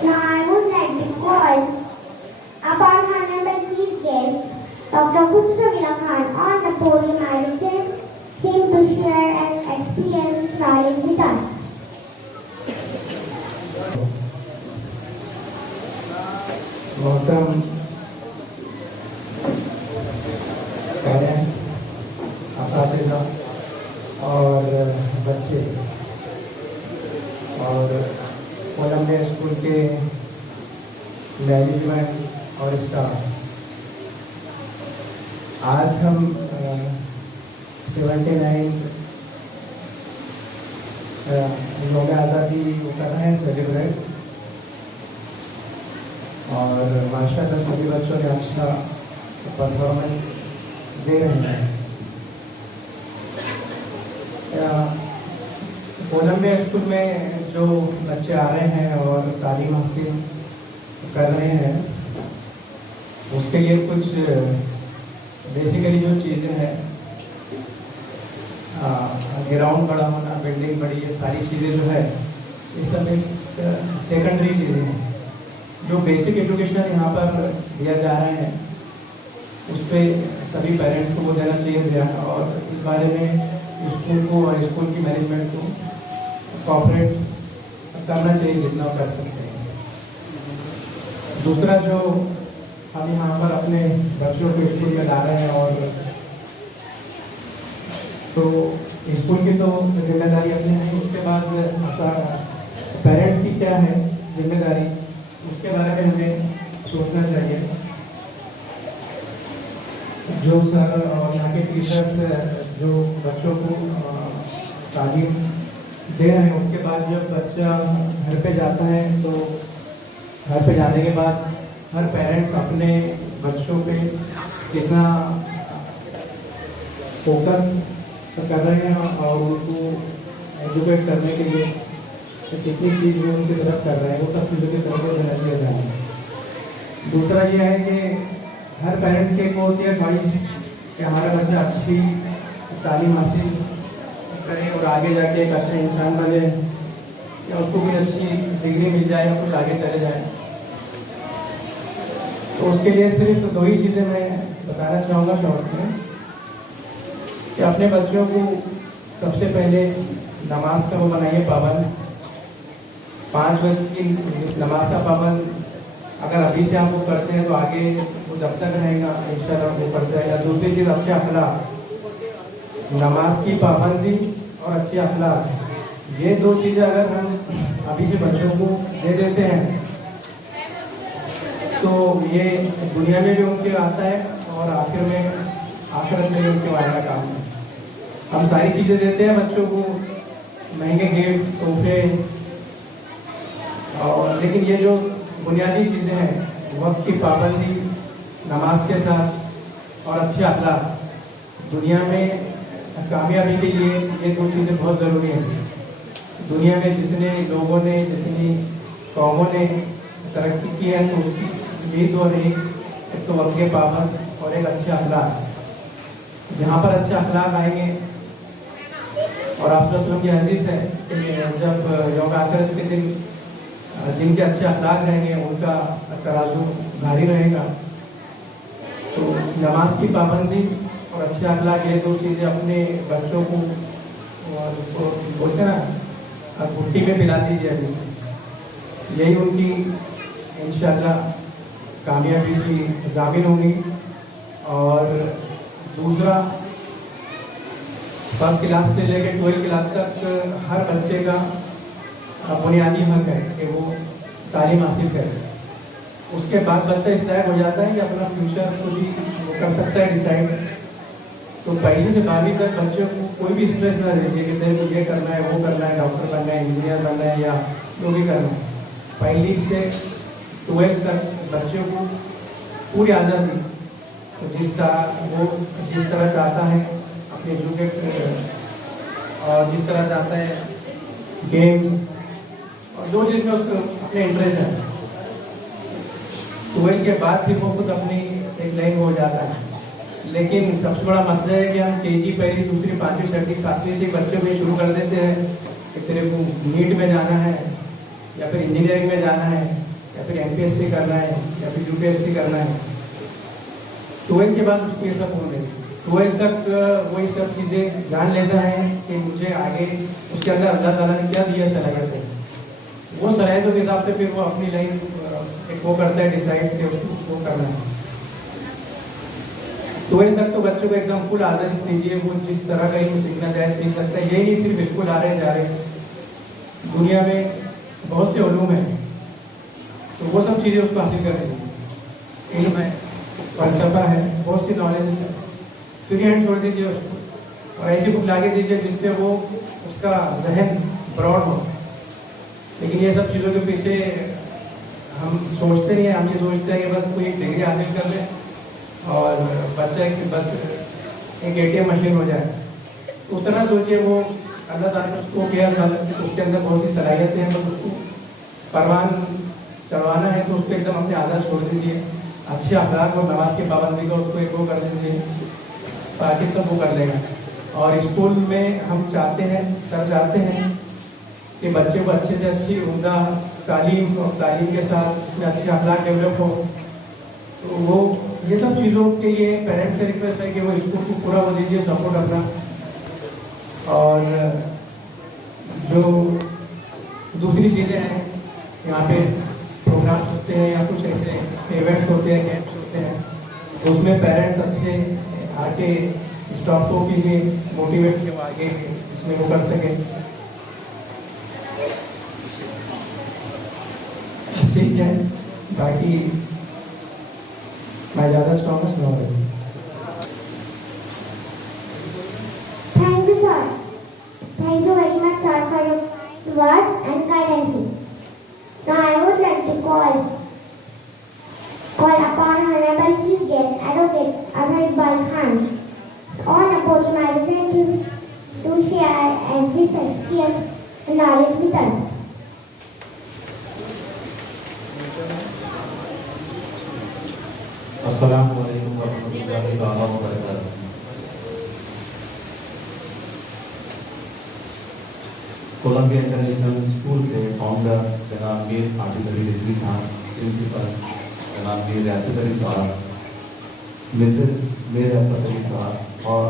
Now I would like to call upon Honorable Chief Guest, Dr. Kusravila Khan on the podium. I request him to share an experience knowledge with us. मोहतरम parents, असातिज़ा और बच्चे और Colombia school के management और staff, आज हम 79 यौम आज़ादी कर रहे हैं सेलिब्रेट, और माशाल्लाह सभी बच्चों ने अच्छा परफॉर्मेंस दे रहे हैं। कोलंबिया स्कूल में जो बच्चे आ रहे हैं और तालीम हासिल कर रहे हैं, उसके लिए कुछ बेसिकली जो चीज़ें हैं, ग्राउंड बड़ा होना, बिल्डिंग बड़ी, ये सारी चीज़ें जो है ये सब एक सेकेंडरी चीज़ें हैं। जो बेसिक एजुकेशन यहाँ पर दिया जा रहा है उस पर सभी पेरेंट्स को वो देना चाहिए ध्यान, और इस बारे में स्कूल को और स्कूल की मैनेजमेंट को कोऑपरेट करना चाहिए जितना कर सकते हैं। दूसरा, जो हम यहाँ पर अपने बच्चों को स्कूल में ला रहे हैं, और तो स्कूल की तो जिम्मेदारी अपनी है, उसके बाद पेरेंट्स की क्या है जिम्मेदारी, उसके बारे में हमें सोचना चाहिए। जो सर और यहाँ के टीचर्स जो बच्चों को तालीम दे रहे हैं, उसके बाद जब बच्चा घर पे जाता है तो घर पे जाने के बाद हर पेरेंट्स अपने बच्चों पे कितना फोकस कर रहे हैं और उनको एजुकेट करने के लिए कितनी चीज़ वो उनकी तरफ कर रहे हैं, वो सब चीज़ों की तरफ देना चाहिए ध्यान। दूसरा ये है कि हर पेरेंट्स की एक होती है ख्वाहिश कि हमारा बच्चा अच्छी तालीम हासिल करे और आगे जाके एक अच्छा इंसान बने, या उसको कोई अच्छी डिग्री मिल जाए या कुछ आगे चले जाए। तो उसके लिए सिर्फ दो ही चीज़ें मैं बताना चाहूँगा शॉर्ट में, कि अपने बच्चों को सबसे पहले नमाज का वो बनाइए पाबंद। 5 वक्त की नमाज का पाबंद अगर अभी से आप वो करते हैं तो आगे वो जब तक रहेगा इंशाल्लाह वो करते रहेगा। दूसरी चीज़ अच्छे अखलाक, नमाज की पाबंदी और अच्छे अखलाक, ये दो चीज़ें अगर हम अभी से बच्चों को दे देते हैं तो ये दुनिया में भी उनके आता है और आखिर में आखिरत में भी उनके वाला काम है। हम सारी चीज़ें देते हैं बच्चों को, महंगे गिफ्ट, तोहफे, और लेकिन ये जो बुनियादी चीज़ें हैं, वक्त की पाबंदी, नमाज के साथ और अच्छे अखलाक, दुनिया में कामयाबी के लिए ये दो चीज़ें बहुत ज़रूरी हैं। दुनिया में जितने लोगों ने, जितनी कौमों ने तरक्की की है, तो उसकी यही दो रही, एक तो वक्त के पाबंद और एक अच्छे अखलाक। जहाँ पर अच्छे अखलाक आएंगे, और आप लोगों की हदीस है कि जब यौम आखिरत के दिन जिनके अच्छे अखलाक रहेंगे उनका तराजू भारी रहेगा। तो नमाज की पाबंदी और अच्छे अखलाक, ये दो चीज़ें अपने बच्चों को बोलते ना भुट्टी में पिला दीजिए अभी से, यही उनकी इंशाअल्लाह कामयाबी की ज़ामिन होगी। और दूसरा, फर्स्ट क्लास से लेकर 12वीं क्लास तक हर बच्चे का बुनियादी हक है कि वो तालीम हासिल करे। उसके बाद बच्चा इस लायक हो जाता है कि अपना फ्यूचर को भी वो कर सकता है डिसाइड। तो पहली से 12वीं तक बच्चों को कोई भी स्ट्रेस ना दीजिए कि तेरे को ये करना है, वो करना है, डॉक्टर बनना है, इंजीनियर बनना है, या जो भी करना है। पहली से 12th तक बच्चों को पूरी आज़ादी, तो जिस तरह चाहता है अपने एजुकेट, और जिस तरह चाहता है गेम्स, और जो चीज़ में उसको अपने इंटरेस्ट है, 12th के बाद फिर वो खुद अपनी एक लाइन हो जाता है। लेकिन सबसे बड़ा मसला है कि हम केजी, पहली, दूसरी, 5वीं, 6वीं, 7वीं से बच्चों में शुरू कर देते हैं कि तेरे को नीट में जाना है या फिर इंजीनियरिंग में जाना है, या फिर MPSC करना है या फिर UPSC करना है, 12th के बाद उसको ये सब हो गए। 12th तक वो ये सब चीज़ें जान लेता है कि मुझे आगे उसके अंदर अल्लाह ताला ने क्या दिया सलाहियत है, वो सलाहियतों के हिसाब से फिर वो अपनी लाइफ एक वो करता है डिसाइड कि उसको वो करना है। 12th तक तो बच्चों को एकदम फुल आज़ादी दीजिए, वो जिस तरह का ही सीखना चाहे सीख सकता है। यही नहीं सिर्फ स्कूल आ रहे जा रहे, दुनिया में बहुत से उलूम हैं, तो वो सब चीज़ें उसको हासिल करनी चाहिए। इल्म है, फलसफा है, बहुत सी नॉलेज है, फ्री हैंड छोड़ दीजिए उसको और ऐसी बुक लाके दीजिए जिससे वो उसका जहन ब्रॉड हो। लेकिन ये सब चीज़ों के पीछे हम सोचते नहीं हैं, हम ये सोचते हैं कि बस कोई एक डिग्री हासिल कर ले और बच्चा कि बस एक ATM मशीन हो जाए। तो उतना सोचिए, वो अल्लाह ताला ने उसको किया, उसके अंदर बहुत सी सलाहियतें हैं, बस उसको परवान चढ़वाना है तो उसको एकदम अपने आदत छोड़ दीजिए, अच्छे अखलाक और नमाज की पाबंदी का उसको एक वो कर दीजिए, बाकी सब वो कर लेगा। और स्कूल में हम चाहते हैं, सर चाहते हैं कि बच्चे को अच्छे से अच्छी उम्दा तालीम और तालीम के साथ उसमें अच्छे अखलाक डेवलप हो। तो वो ये सब चीज़ों के लिए पेरेंट्स से रिक्वेस्ट है कि वो स्कूल को पूरा वो दीजिए सपोर्ट अपना। और जो दूसरी चीज़ें हैं, यहाँ पे प्रोग्राम्स होते हैं या कुछ ऐसे इवेंट्स होते हैं, कैंप्स होते हैं, तो उसमें पेरेंट्स अच्छे आके स्टाफ को भी मोटिवेट के आगे इसमें वो कर सकें। ठीक है, बाकी मैं ज़्यादा स्ट्रॉन्ग सुना रही हूँ। Thank you, sir. Thank you very much, sir, for your words and guidance. Now I would like to call upon Honorable Chief Guest Advocate Amar Iqbal Khan on a podium I present to share his experience and knowledge with us. अस्सलामु अलैकुम वरहमतुल्लाहि व बरकातुहू। Colombia international school के founder जनाब मीर आबिद अली रिजवी साहब, principal जनाब मीर रियासत अली साहब, मिसेस मीर रियासत अली साहब और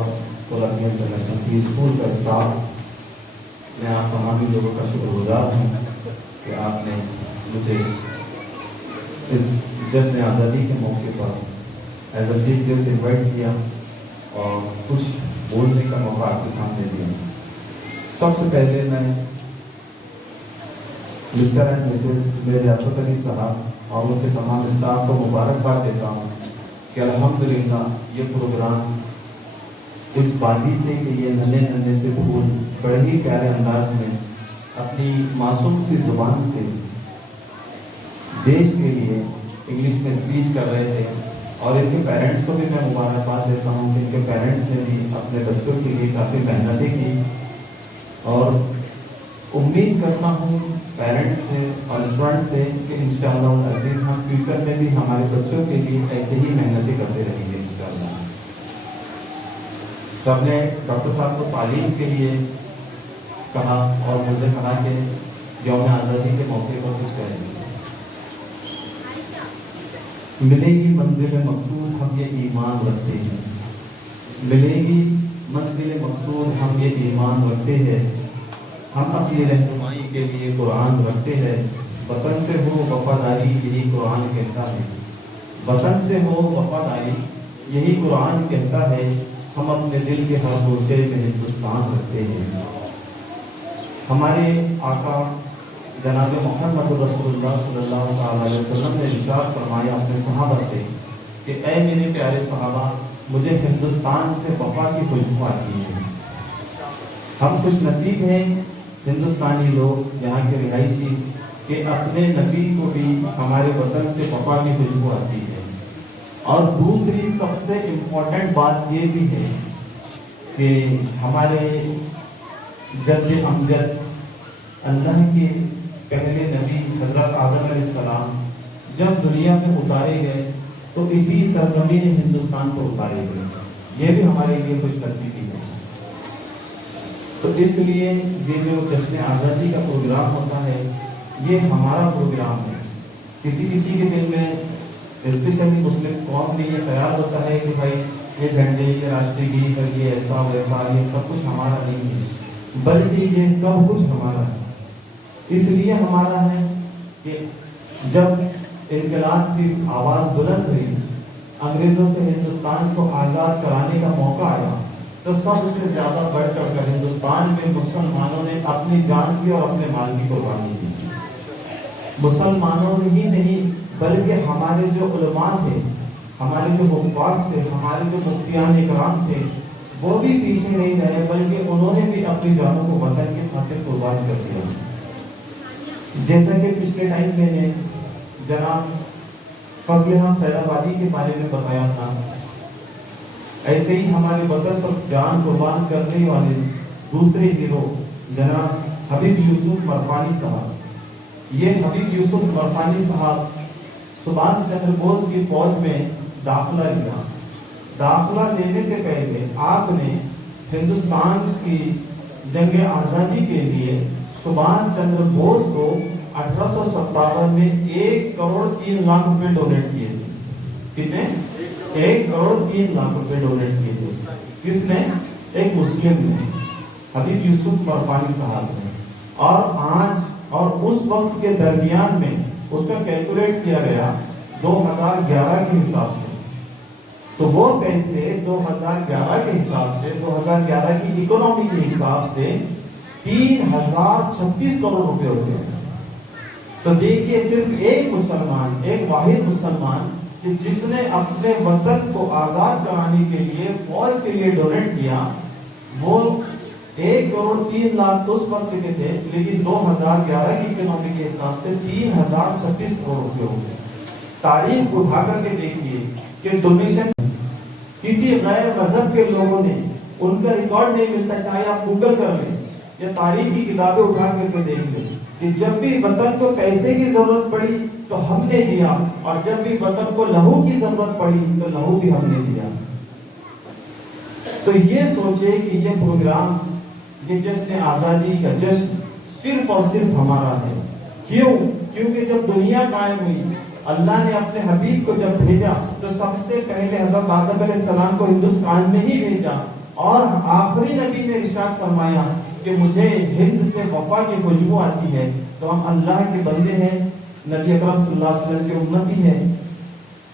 कोलंबिया इंटरनेशनल स्कूल का स्टाफ, मैं आप तमाम लोगों का शुक्रगुजार हूँ कि आपने मुझे इस जश्न आज़ादी के मौके पर as a chief guest invite किया और कुछ बोलने का मौका आपके सामने दिया। सबसे पहले मैं मिस्टर एंड मिसेस मेरे रियासत अली साहब और उनके तमाम स्टाफ को मुबारकबाद देता हूँ कि अल्हम्दुलिल्लाह ये प्रोग्राम इस बागीचे के ये नन्हे नन्हे से फूल बड़े ही प्यारे अंदाज में अपनी मासूम सी जुबान से देश के लिए इंग्लिश में स्पीच कर रहे थे। और इनके पेरेंट्स को भी मैं मुबारकबाद देता हूँ कि इनके पेरेंट्स ने भी अपने बच्चों के लिए काफ़ी मेहनतें की और उम्मीद करता हूँ पेरेंट्स से और स्टूडेंट्स से कि इंशाअल्लाह अज़ीज़ हम फ्यूचर में भी हमारे बच्चों के लिए ऐसे ही मेहनतें करते रहेंगे इंशाअल्लाह। सबने डॉक्टर साहब को तालीम के लिए कहा और मुझे कहा कि यौम आज़ादी के मौके पर कुछ करेंगे। मिलेगी मंजिल मकसूद हम ये ईमान रखते हैं, मिलेगी मंजिल मकसूद हम ये ईमान रखते हैं, हम अपनी रहनुमाई के लिए कुरान रखते हैं, वतन से हो वफादारी यही कुरान कहता है, वतन से हो वफादारी यही कुरान कहता है, हम अपने दिल के हर गोशे में हिंदुस्तान रखते हैं। हमारे आका जनाब मोहम्मद रसूलुल्लाह सल्लल्लाहु अलैहि वसल्लम ने इरशाद फरमाया अपने सहाबा से कि ऐ मेरे प्यारे सहाबा, मुझे हिंदुस्तान से वफा की खुशबू आती है। हम खुश नसीब हैं हिंदुस्तानी लोग, यहाँ के रिहायशी, कि अपने नबी को भी हमारे वतन से वफा की खुशबू आती है। और दूसरी सबसे इम्पोर्टेंट बात ये भी है कि हमारे जद्द अमजद अल्लाह के पहले नबी हज़रत आदम अलैहिस्सलाम जब दुनिया में उतारे गए तो इसी सरजमीन हिंदुस्तान पर उतारे गए। ये भी हमारे लिए खुशनसीबी है। तो इसलिए ये जो जश्न आज़ादी का प्रोग्राम होता है ये हमारा प्रोग्राम है। किसी किसी के दिल में स्पेशली मुस्लिम कौम में ये ख्याल होता है कि भाई ये झंडे, ये राष्ट्रीय गीत और ये ऐसा वैसा, ये सब कुछ हमारा नहीं है, बल्कि ये सब कुछ हमारा है। इसलिए हमारा है कि जब इनकलाब की आवाज़ बुलंद हुई, अंग्रेज़ों से हिंदुस्तान को आज़ाद कराने का मौका आया, तो सबसे ज़्यादा बढ़ चढ़कर हिंदुस्तान में मुसलमानों ने अपनी जान की और अपने माल की कुर्बानी दी। मुसलमानों ही नहीं बल्कि हमारे जो उलमा थे, हमारे जो हुफ़ाज़ थे, हमारे जो मुफ्तियान इकराम थे, वो भी पीछे नहीं रहे, बल्कि उन्होंने भी अपनी जानों को वतन की खातिर कुर्बान कर दिया। जैसा कि पिछले टाइम मैंने जनाब फजल हक खैराबादी के बारे में बताया था, ऐसे ही हमारे वतन पर जान कुर्बान करने वाले दूसरे हीरो जनाब हबीब यूसुफ मरफानी साहब। ये हबीब यूसुफ मरफानी साहब सुभाष चंद्र बोस की फौज में दाखिला लिया। दाखिला लेने से पहले आपने हिंदुस्तान की जंग आज़ादी के लिए सुभाष चंद्र बोस को 1857 में 1 करोड़ 3 लाख रुपए डोनेट किए थे। कितने? 1 करोड़ 3 लाख रुपए डोनेट किए थे। किसने? एक मुस्लिम ने, हबीब यूसुफ मरफानी साहब ने। और आज और उस वक्त के दरमियान में उसका कैलकुलेट किया गया 2011 के हिसाब से, तो वो पैसे 2011 के हिसाब से, 2011 की इकोनॉमी के हिसाब से 3036 करोड़ रुपए हो गए। तो देखिए, सिर्फ एक मुसलमान, एक वाहिद मुसलमान कि जिसने अपने वतन को आजाद कराने के लिए फौज के लिए डोनेट किया, वो 1 करोड़ 3 लाख उस वक्त के थे, लेकिन 2011 की इकोनॉमी के हिसाब से 3036 करोड़ रुपए हो गए। तारीख उठा करके देखिए कि डोनेशन किसी गैर मजहब के लोगों ने, उनका रिकॉर्ड नहीं मिलता, चाहे आप गूगल कर लें या तारीख की किताबें उठा करके देख लें, कि जब भी वतन को पैसे की जरूरत पड़ी तो हमने दिया, और जब भी वतन को लहू की जरूरत पड़ी तो लहू भी हमने दिया। तो ये सोचे कि ये प्रोग्राम, ये जश्न आजादी का जश्न सिर्फ और सिर्फ हमारा है। क्यों? क्योंकि जब दुनिया कायम हुई, अल्लाह ने अपने हबीब को जब भेजा तो सबसे पहले हज़रत आदम अलैहिस्सलाम को हिंदुस्तान में ही भेजा, और आखिरी नबी ने इरशाद फरमाया कि मुझे हिंद से वफा की खुशबू आती है। तो हम अल्लाह के बंदे हैं, नबी अकरम सल्लल्लाहु अलैहि वसल्लम के उम्मती हैं।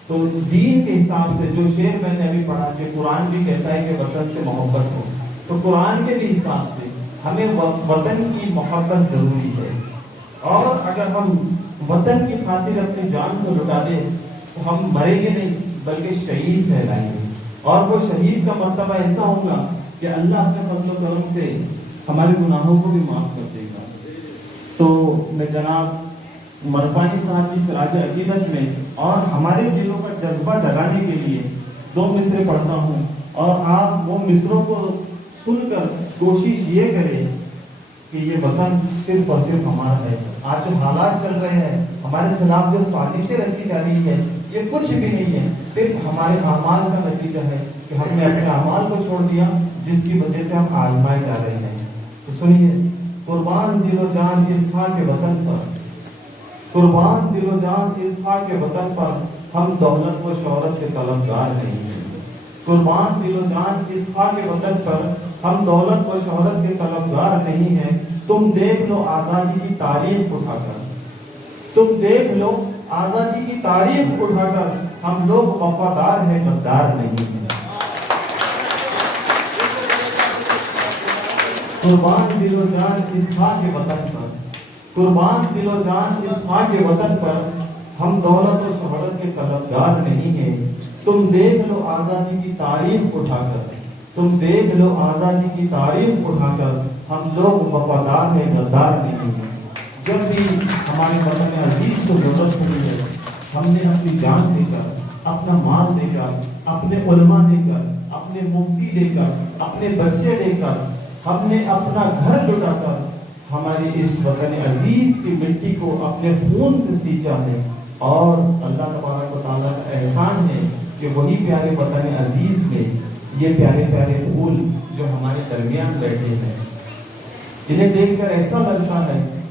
तो दीन के हिसाब से जो शेर मैंने अभी पढ़ा कि कुरान भी कहता है कि वतन से मोहब्बत हो, तो कुरान के भी हिसाब से हमें वतन की मोहब्बत जरूरी है। और अगर हम वतन की खातिर अपनी जान को लुटा दें तो हम मरेंगे नहीं बल्कि शहीद कहलाएंगे, और वो शहीद का मर्तबा ऐसा होगा कि अल्लाह अपने फजल करम से हमारे गुनाहों को भी माफ कर देगा। तो मैं जनाब मरफानी साहब की खराज अकीदत में और हमारे दिलों का जज्बा जगाने के लिए 2 मिसरे पढ़ता हूँ, और आप वो मिसरों को सुनकर कोशिश ये करें कि ये वतन सिर्फ और सिर्फ हमारा है। आज जो हालात चल रहे हैं, हमारे खिलाफ जो साजिशें रची जा रही है, ये कुछ भी नहीं है, सिर्फ हमारे अमाल का नतीजा है कि हमने अपने अमाल को छोड़ दिया, जिसकी वजह से हम आजमाए जा रहे हैं। तो सुनिए, कुर्बान दिलो जान इस खां के वतन पर, कुर्बान दिलो जान इस खां के वतन पर, हम दौलत व शोहरत के तलबगार नहीं हैं। कुर्बान दिलो जान इस खां के वतन पर, हम दौलत व शोहरत के तलबगार नहीं हैं। तुम देख लो आजादी की तारीख उठाकर, तुम देख लो आजादी की तारीख उठाकर, हम लोग वफादार हैं, गद्दार नहीं हैं। कुर्बान दिलो जान इस खां के वतन पर, कुर्बान दिलो जान इस खां के वतन पर, हम दौलत और शोहरत के तलबगार नहीं हैं। तुम देख लो आजादी की तारीख उठाकर, तुम देख लो आजादी की तारीख उठाकर, हम लोग वफादार हैं, गद्दार नहीं हैं। जब भी हमारे वतन अजीज को जरूरत हुई है, हमने अपनी जान देकर, अपना माल देकर, अपने उलमा देकर, अपने मुफ्ती देकर, अपने बच्चे देकर, हमने अपना घर लुटाकर हमारे इस वतन अजीज की मिट्टी को अपने खून से सींचा है। और अल्लाह तबारक व तआला का एहसान है कि वही प्यारे वतन अजीज में ये प्यारे प्यारे फूल जो हमारे दरमियान बैठे हैं, इन्हें देखकर ऐसा लगता है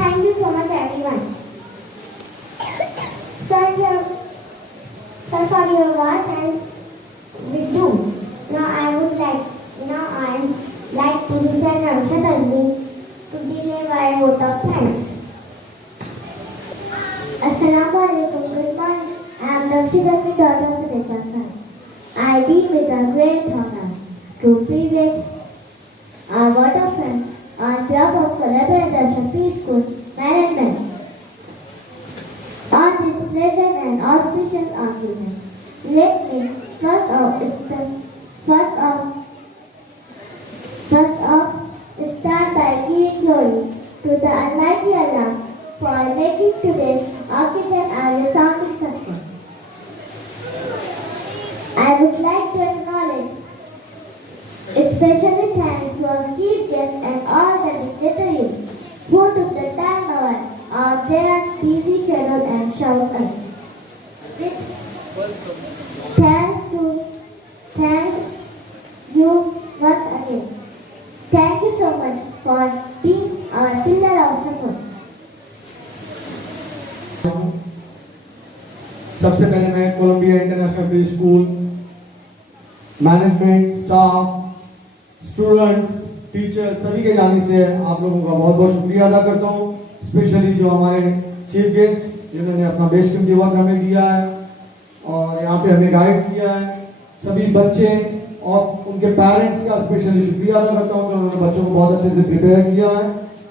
Thank you so much, everyone. Sir, for your words and wisdom. Now I would like to listen Ramshad Azmi to deliver a vote of thanks. Assalamualaikum. Good morning. I am Ramshad Azmi, daughter of the Khan. I deem it a great honor to privilege our vote of thanks on behalf of Columbia International Free School management on this pleasant and auspicious occasion. Let me first start by giving glory to the Almighty Allah for making today's occasion a resounding success. I would like to acknowledge especially thanks to our chief guests and all the dignitaries who took the time out of their busy schedule and showed us. Thanks you once again. Thank you so much for being our pillar of support. सबसे पहले मैं Columbia international pre school management, staff, students, teacher सभी के जाने से आप लोगों का बहुत बहुत शुक्रिया अदा करता हूँ। स्पेशली जो हमारे चीफ गेस्ट जिन्होंने अपना बेशकीमती वक्त हमें दिया है और यहाँ पे हमें गाइड किया है। सभी बच्चे और उनके पेरेंट्स का स्पेशली शुक्रिया अदा करता हूँ कि उन्होंने बच्चों को बहुत अच्छे से प्रिपेयर किया है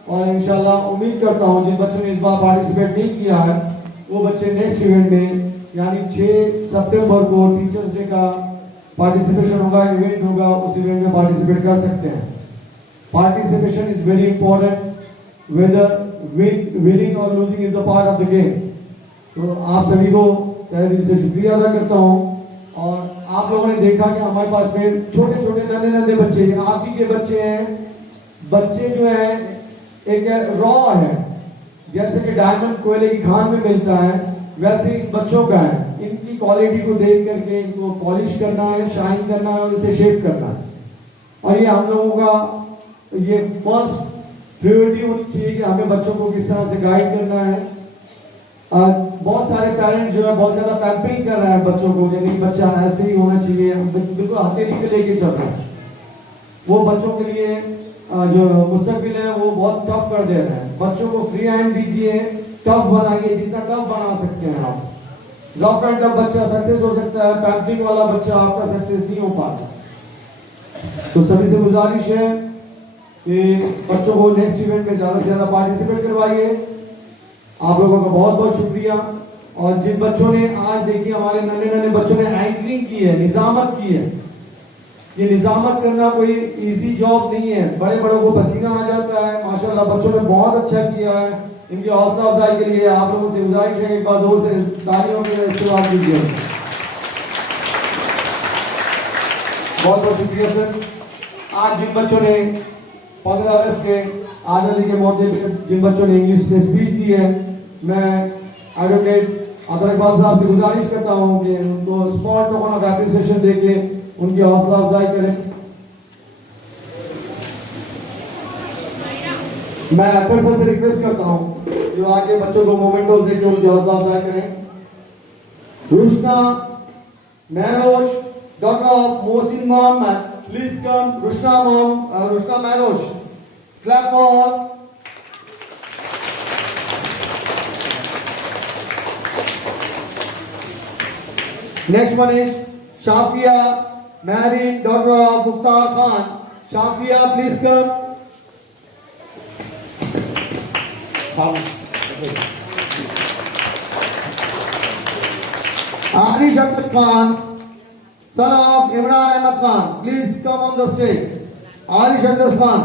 और इंशाल्लाह उम्मीद करता हूँ जिन बच्चों ने इस बार पार्टिसिपेट नहीं किया है वो बच्चे नेक्स्ट इवेंट में यानी 6 सितंबर को टीचर्स डे का पार्टिसिपेशन होगा, इवेंट होगा, उस इवेंट में पार्टिसिपेट कर सकते हैं। Participation is very important, whether winning और losing is a part of the game. तो आप सभी को तहे दिल से शुक्रिया अदा करता हूँ और आप लोगों ने देखा कि हमारे पास में छोटे छोटे नन्हे बच्चे, आप ही के बच्चे हैं। बच्चे जो हैं एक रॉ है, जैसे कि डायमंड कोयले की खान में मिलता है वैसे इन बच्चों का है। इनकी क्वालिटी को देख करके इनको पॉलिश करना है, शाइन करना है, उनसे शेप करना है और ये हम लोगों का ये फर्स्ट प्रायोरिटी होनी चाहिए कि हमें बच्चों को किस तरह से गाइड करना है। बहुत सारे पेरेंट्स जो है बहुत ज्यादा पैम्परिंग कर रहे हैं बच्चों को, यानी बच्चा ऐसे ही होना चाहिए, बिल्कुल हथेली पे लेके चल रहे हैं। वो बच्चों के लिए जो मुस्तकबिल है वो बहुत टफ कर दे रहे हैं। बच्चों को फ्री हैंड दीजिए, टफ बनाइए, जितना टफ बना सकते हैं आप। रफ एंड टफ बच्चा सक्सेस हो सकता है, पैम्परिंग वाला बच्चा आपका सक्सेस नहीं हो पाता। तो सभी से गुजारिश है कि बच्चों को नेक्स्ट इवेंट में ज्यादा से ज्यादा पार्टिसिपेट करवाइए। आप लोगों का बहुत बहुत शुक्रिया। और जिन बच्चों ने आज देखिए हमारे नन्हे बच्चों ने एंकरिंग की है, निजामत की है, ये निजामत करना कोई इजी जॉब नहीं है, बड़े बड़ों को पसीना आ जाता है। माशाल्लाह बच्चों ने बहुत अच्छा किया है। इनकी हौसला अफजाई के लिए आप लोगों से गुजारिश है एक बार जोर से तालियों के इस्तेमाल कीजिए। बहुत बहुत शुक्रिया सर। आज जिन बच्चों ने 15 अगस्त के आज़ादी के मौके पर जिन बच्चों ने इंग्लिश में स्पीच दी है, मैं एडवोकेट अतर इकबाल साहब से गुजारिश करता हूं कि उनको स्मॉल टोकन ऑफ एप्रिसिएशन देके उनकी हौसला अफजाई करें। मैं फिर से रिक्वेस्ट करता हूं जो आगे बच्चों को मोमेंटोस देके उनकी हौसला अफजाई करें। Rushna Mairosh, daughter of Mohsin Mohammad, please come. Rushna Mairosh, clap for. Next one is Shafia Mary, daughter of Mukhtar Khan. Shafia, please come. Arish Akhtar Khan, son of Imran Ahmad Khan, please come on the stage. Arish Akhtar Khan.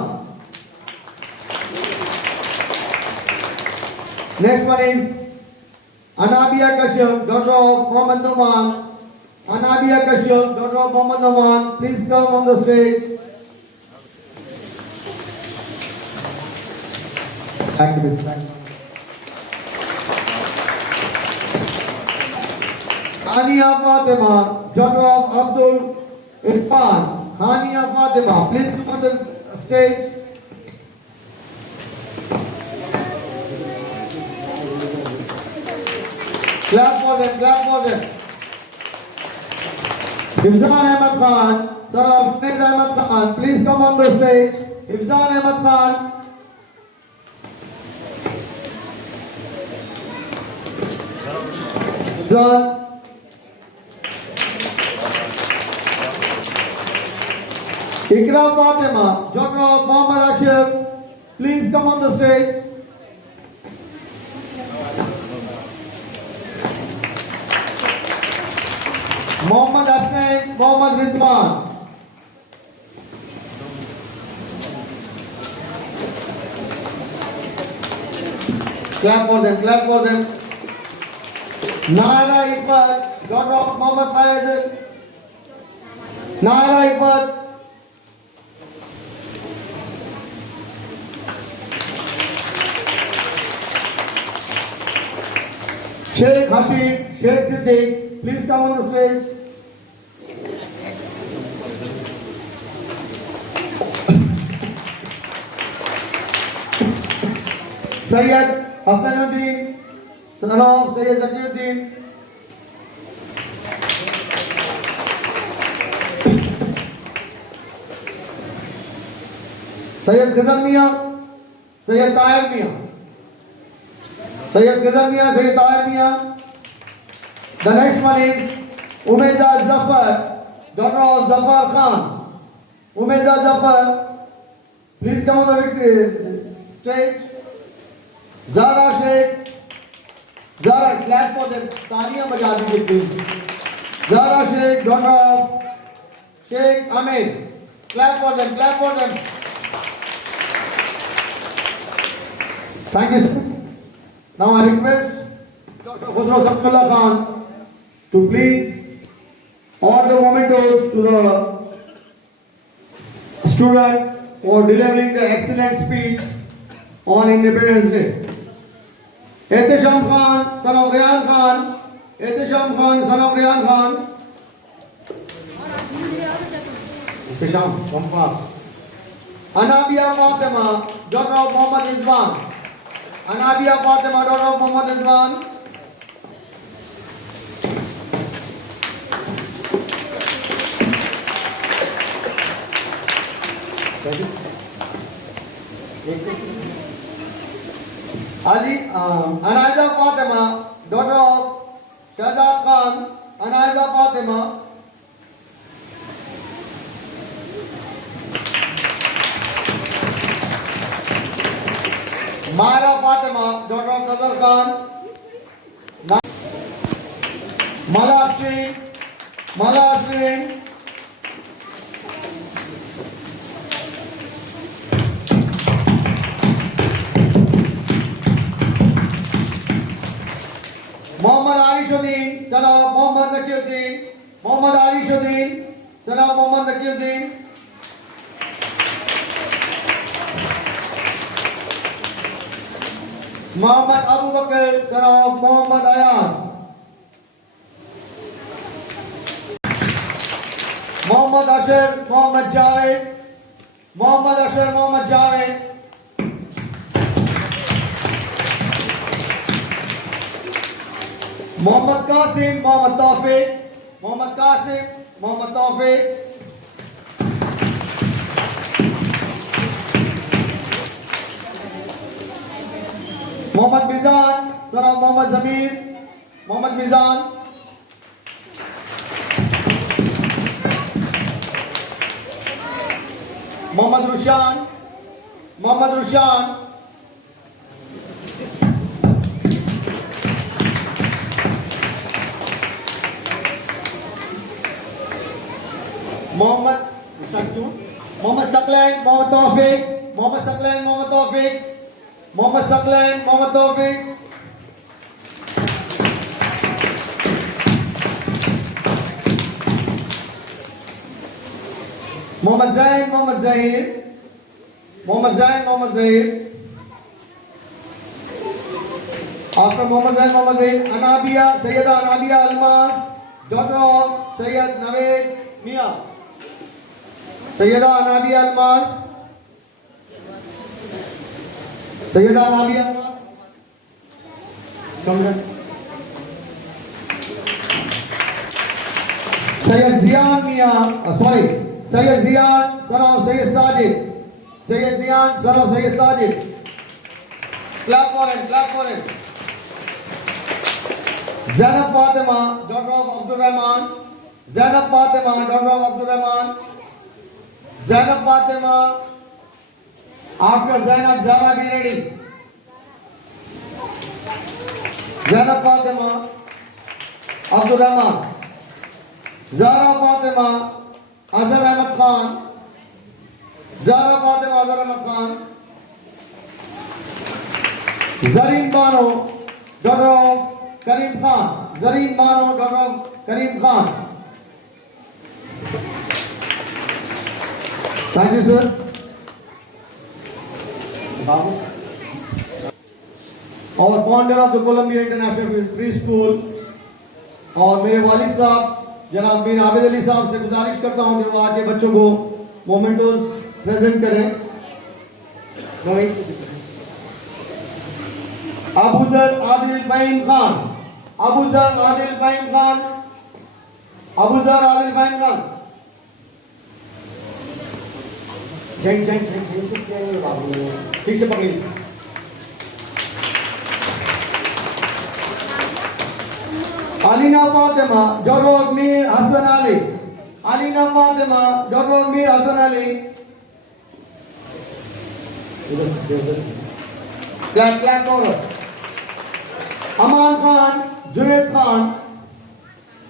Next one is Anabia Kashyap, daughter of Mohammad Numan. Anabia Kashyap, daughter of Mohammad Numan, please come on the stage. Hania Fatima, daughter of Abdul Irfan. Hania Fatima, please come on the stage. Clap for them, clap for them. Hifzan Ahmad Khan, son of Junaid Ahmad Khan, please come on the stage. Hifzan Ahmad Khan. Hifzan. Ikram Fatima, daughter of Muhammad Ashif, please come on the stage. Mohammad Hasnain, Mohammad Rizwan. Clap for them, clap for them. Naira Iqbal, daughter of Mohammad Fayaz. Naira Iqbal. Sheikh Hashid, Sheikh Siddiq, please come on the stage. Sayyid Hasanuddin, son of Sayyid Zakiuddin. Sayyid Ghazal Mian, Sayyid Tahir Mian. Sayyid Ghazal Mian, Sayyid Tahir Mian. The next one is Umaida Zafar, daughter of Zafar Khan. Umeda Zafar, please come on the stage. Zara Sheikh. Zara, clap for them. Taliyan baja dijiye please. Zara Sheikh, daughter of Sheikh Ahmed. Clap for them, clap for them. Thank you, sir. Now I request Dr. Khusro Sabtullah Khan to please award the mementos to the students for delivering the excellent speech on Independence Day. Ehtisham Khan, son of Riyan Khan. Ehtisham Khan, son of Riyan Khan. Ehtisham, come fast. Anabia Fatima, daughter of Muhammad Izwan. Anabia Fatima, daughter of Muhammad Izwan. Ali, Anaiza Fatima, daughter of Shahzad Khan. Anaiza Fatima. Mara Fatima, daughter of Qadar Khan. Mala Afshin. Muhammad Ali Shuddin, son of Muhammad Nakiuddin. Muhammad Ali Shuddin, son of Muhammad Nakiuddin. Muhammad Abu Bakr, son of Muhammad Ayaz. Muhammad Ashar, Muhammad Javed. Muhammad Ashar, Muhammad Javed. Muhammad Qasim, Muhammad Tawfiq. Muhammad Qasim, Muhammad Tawfiq. Muhammad Mizan, son of Muhammad Zamir. Muhammad Mizan. Muhammad Rushan. Muhammad Rushan. Muhammad Muhammad Saklan, Muhammad Tawfiq. Muhammad Saklan, Muhammad Tawfiq. Muhammad Saklan, Muhammad Tawfiq. Muhammad Zain, Muhammad Zahir. Muhammad Zain, Muhammad Zahir. After Muhammad Zain, Muhammad Zahir, Anabia, Sayyida Anabia Almas, daughter of Sayyid Naved Mia. Sayyida Anabia Almas. Sayyida Anabia Almas. Come here. Sayyid Ziyan Mia, Sayyid Ziyan, son of Sayyid Sajid. Sayyid Ziyan, son of Sayyid Sajid. Clap for him, clap for him. Zainab Fatima, daughter of Abdul Rahman. Zainab Fatima, daughter of Abdul Rahman. Zainab Fatima. After Zainab, Zara be ready. Zainab Fatima, Abdul Rahman. Zara Fatima, Azhar Ahmad Khan. Zara Fatima, Azhar Ahmad Khan. Zareen Bano, daughter of Karim Khan. Zareen Bano, daughter of Karim Khan. Thank you, sir. Babu. Our founder of the Columbia International Preschool और मेरे वालिद साहब जनाब मीर आबिद अली साहब से गुजारिश करता हूँ कि वो आके बच्चों को मोमेंटोस प्रेजेंट करें. अबूजर आदिल फ़हीम खान. अबूजर आदिल फ़हीम खान. अबूजर आदिल फ़हीम खान. ठीक से पकड़िए. Alina Fatima, daughter of Mir Hassan Ali. Alina Fatima, Dr. Mir Hasan Ali. Clap over. Aman Khan, Junaid Khan.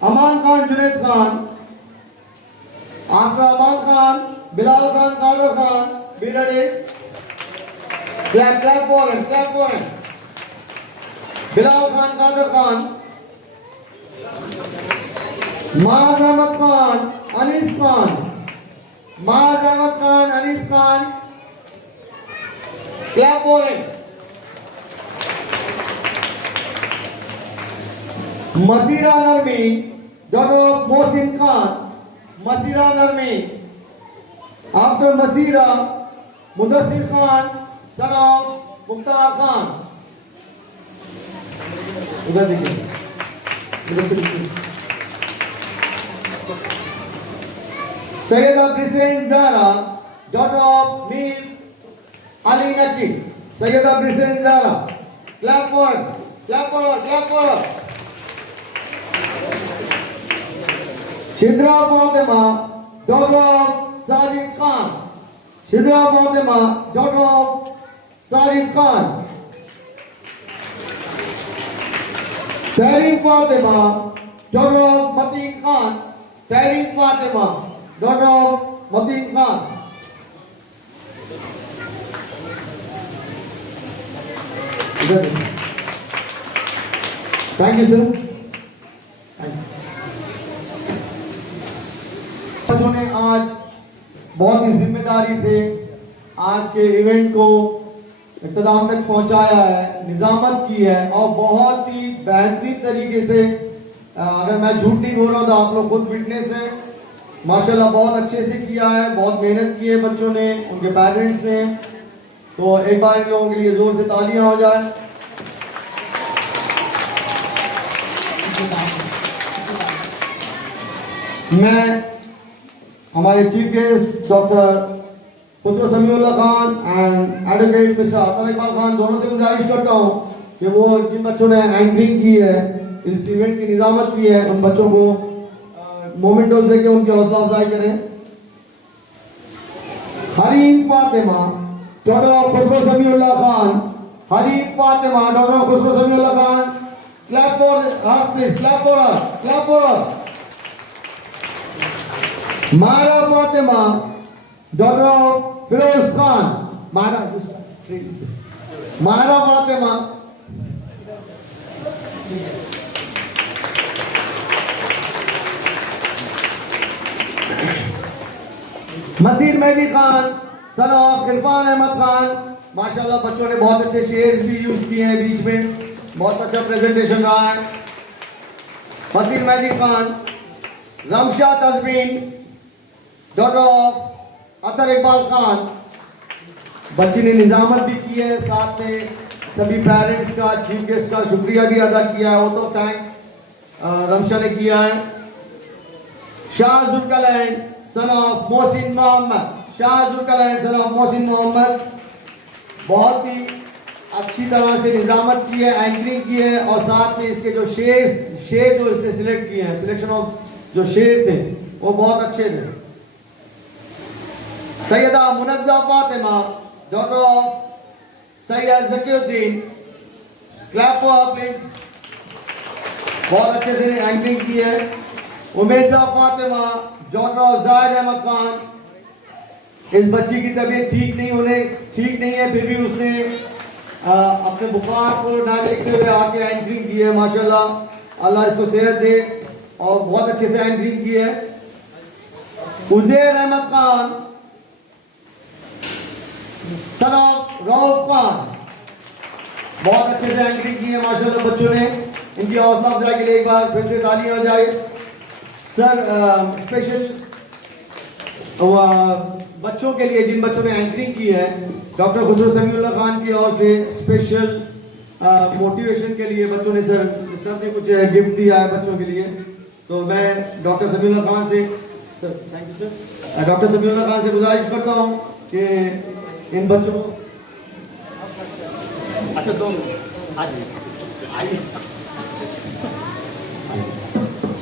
Aman Khan, Junaid Khan. After Aman Khan, Bilal Khan, Kader Khan. Be ready. Clap for him. Bilal Khan, Kader Khan. Maaz Ahmad Khan, Anis Khan. Maaz Ahmad Khan, Anis Khan. Clap for him. Masira Narmi, Dr. Mohsin Khan. Masira Narmi. After Masira, Mudassir Khan, son of Mukhtar Khan. इधर देखिए, Mudassir Sayyida Brisain Zara, daughter of Mir Ali Naki. Sayyida Brisain Zara. Clap for her. Shidra Fatima, daughter of Sajid Khan. Shidra Fatima, daughter of Sajid Khan. Tahreek Fatima, daughter of Mateen Khan. Tahreek Fatima, daughter of Mateen Khan. Thank you, sir. बच्चों ने आज बहुत ही जिम्मेदारी से आज के event को इख्तिताम तक पहुंचाया है, निजामत की है और बहुत ही बेहतरीन तरीके से, अगर मैं झूठ नहीं बोल रहा हूं तो आप लोग खुद विटनेस है, माशाल्लाह बहुत अच्छे से किया है, बहुत मेहनत की है बच्चों ने, उनके पेरेंट्स ने। तो एक बार इन लोगों के लिए जोर से तालियां हो जाए। मैं हमारे chief guest doctor Khusro Samiullah Khan and advocate mister Atar Iqbal Khan दोनों से गुजारिश करता हूं कि वो जिन बच्चों ने एंकरिंग की है, इस इवेंट की निजामत की है, उन बच्चों को मोमेंटोस देके उनकी हौसला अफजाई करें। Harim Fatima, doctor Khusro Samiullah Khan. Harim Fatima, doctor Khusro Samiullah Khan. Clap for her please, clap for her. Mara Fatima, doctor Feroz Khan. Mara Fatima. Maseer Mehdi Khan, son of Irfan Ahmed Khan. माशाल्लाह बच्चों ने बहुत अच्छे शेयर्स भी यूज किए हैं बीच में, बहुत अच्छा प्रेजेंटेशन रहा है। मसीर मेहदी खान। रमशा तजमीन, डॉक्टर ऑफ अतर इकबाल खान। बच्ची ने निजामत भी की है, साथ में सभी पेरेंट्स का, चीफ गेस्ट का शुक्रिया भी अदा किया है, वो तो थैंक रमशा ने किया है। Shah Zulkalain, son of Mohsin Mohammad. Shah Zulkalain, son of Mohsin Mohammad. बहुत ही अच्छी तरह से निजामत की है, एंकरिंग की है और साथ में इसके जो शेर जो इसने सिलेक्ट किए हैं, सिलेक्शन ऑफ जो शेर थे वो बहुत अच्छे थे। Syeda Munazza Fatima, daughter of Syed Zakiuddin. Clap for her please. बहुत अच्छे से एंकरिंग की है। Umaiza Fatima, daughter of Zahid Ahmed Khan. इस बच्ची की तबीयत ठीक नहीं है, फिर भी उसने अपने बुखार को ना देखते हुए आके एंकरिंग की है। माशाल्लाह, अल्लाह इसको सेहत दे और बहुत अच्छे से एंकरिंग की है। Uzair Ahmed Khan, son of Rauf Khan. बहुत अच्छे से एंकरिंग की है माशाल्लाह बच्चों ने। इनकी हौसला अफजाई के लिए एक बार फिर से तालियां हो जाए। सर स्पेशल बच्चों के लिए, जिन बच्चों ने एंकरिंग की है, डॉक्टर खुसरो समीउल्लाह खान की ओर से स्पेशल मोटिवेशन के लिए बच्चों ने सर ने कुछ गिफ्ट दिया है बच्चों के लिए। तो मैं डॉक्टर समीउल्लाह खान से, sir thank you sir, doctor Samiullah Khan से गुजारिश करता हूँ कि इन बच्चों को, अच्छा तो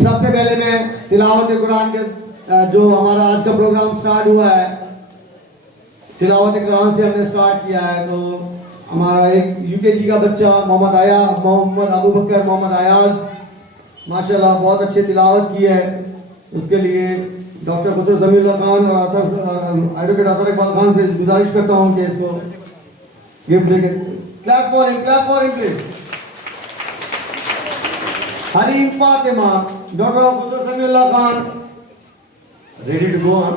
सबसे पहले मैं तिलावत कुरान के जो हमारा आज का प्रोग्राम स्टार्ट हुआ है, तिलावत कुरान से हमने स्टार्ट किया है। तो हमारा एक यूकेजी का बच्चा मोहम्मद अबू बकर मोहम्मद अयाज माशाल्लाह बहुत अच्छी तिलावत की है। उसके लिए डॉक्टर खुसरो समीउल्लाह खान और एडवोकेट अतर इकबाल खान से गुजारिश करता हूँ कि इसको गिफ्ट देके clap for him please. Harim Fatima, doctor Khusro Samiullah Khan, ready to go on.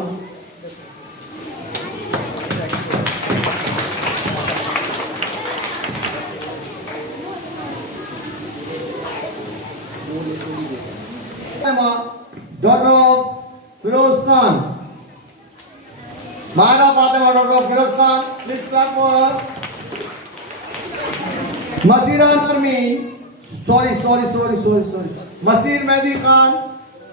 Doctor Feroz Khan, Maira Fatima, doctor Feroz Khan, please clap for her. Maseera Narmeen, sorry Maseer Mehdi Khan,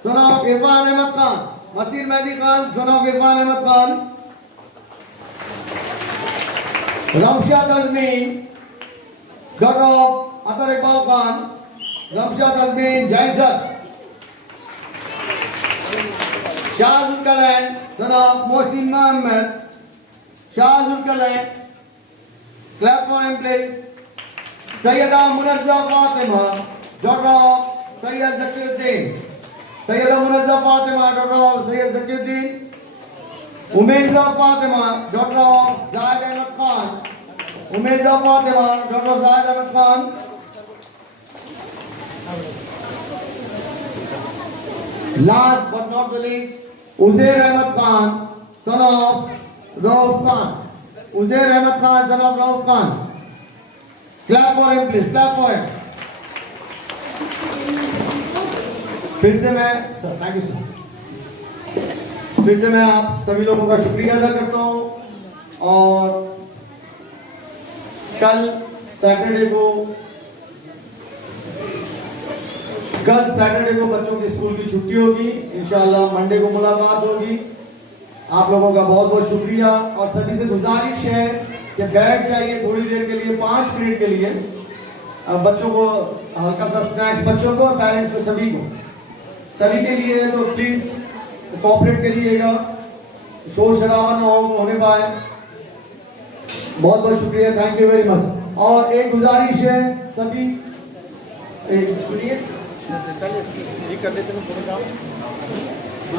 son of Irfan Ahmed Khan, Maseer Mehdi Khan, son of Irfan Ahmed Khan. Ramsha Tazmeen, doctor Atar Iqbal Khan, Ramsha Tazmeen जैनसर। Shahzulkalain, son of Mohsin Mohammad, Shahzulkalain, clap for him please. Syeda Munazza Fatima, doctor Syed Zakiuddin, Syeda Munazza Fatima, doctor Syed Zakiuddin. Umaiza Fatima, doctor Zahid Ahmed Khan, Umaiza Fatima, doctor Zahid Ahmed Khan. Last but not the least, Uzair Ahmed Khan, son of Rauf Khan, Uzair Ahmed Khan, son of Rauf Khan. Clap for him please, clap for him. फिर से मैं sir, thank you sir, फिर से मैं आप सभी लोगों का शुक्रिया अदा करता हूं। और कल सैटरडे को बच्चों की स्कूल की छुट्टी होगी, इंशाल्लाह मंडे को मुलाकात होगी। आप लोगों का बहुत बहुत शुक्रिया और सभी से गुजारिश है कि बैठ जाइए थोड़ी देर के लिए, 5 मिनट के लिए। बच्चों को हल्का सा स्नैक्स, बच्चों को, पेरेंट्स को, सभी के लिए, तो प्लीज कोऑपरेट करिएगा, शोर शराबा ना होने पाए। बहुत बहुत शुक्रिया, थैंक यू वेरी मच। और एक गुजारिश है सभी, सुनिए कर देते हैं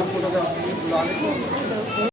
फोटोग्राफ बुला लेते हैं।